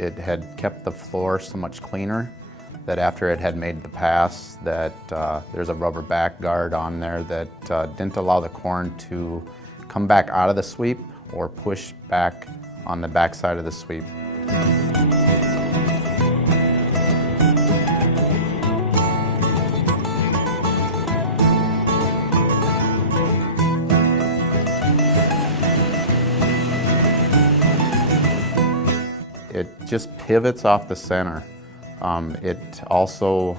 it had kept the floor so much cleaner that after it had made the pass, that there's a rubber back guard on there that didn't allow the corn to come back out of the sweep or push back on the back side of the sweep. It just pivots off the center. It also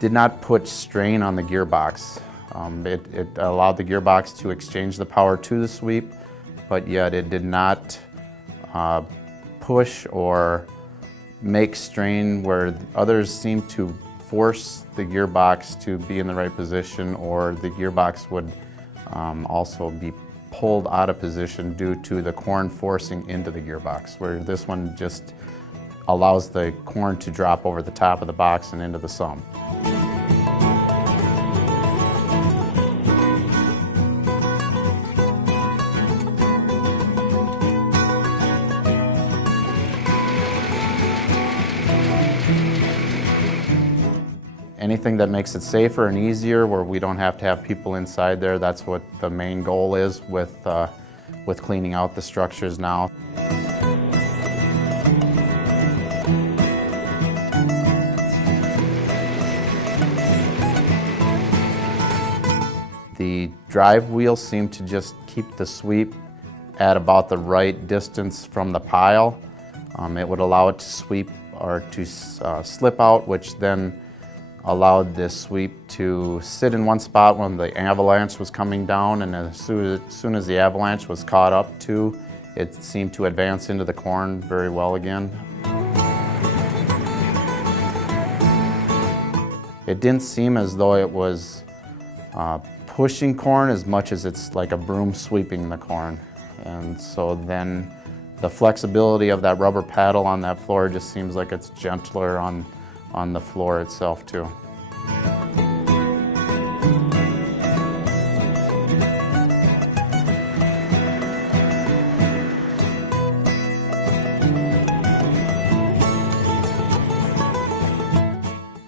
did not put strain on the gearbox. It allowed the gearbox to exchange the power to the sweep, but yet it did not push or make strain where others seem to force the gearbox to be in the right position, or the gearbox would also be pulled out of position due to the corn forcing into the gearbox, where this one just allows the corn to drop over the top of the box and into the sump. Anything that makes it safer and easier, where we don't have to have people inside there, that's what the main goal is with cleaning out the structures now. The drive wheels seem to just keep the sweep at about the right distance from the pile. It would allow it to sweep or to slip out, which then allowed this sweep to sit in one spot when the avalanche was coming down, and as soon as the avalanche was caught up to, it seemed to advance into the corn very well again. It didn't seem as though it was pushing corn as much as it's like a broom sweeping the corn. And so then the flexibility of that rubber paddle on that floor just seems like it's gentler on the floor itself too.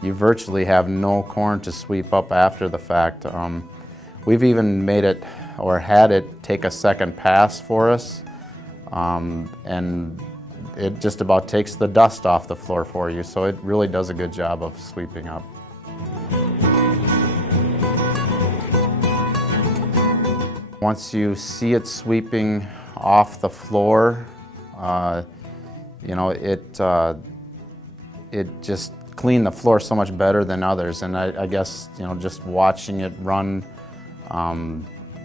You virtually have no corn to sweep up after the fact. We've even made it, or had it, take a second pass for us, and it just about takes the dust off the floor for you, so it really does a good job of sweeping up. Once you see it sweeping off the floor, you know, it just cleaned the floor so much better than others, and I guess, you know, just watching it run,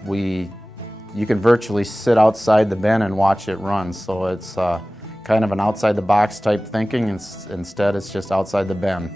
you can virtually sit outside the bin and watch it run, so it's kind of an outside the box type thinking. Instead, it's just outside the bin.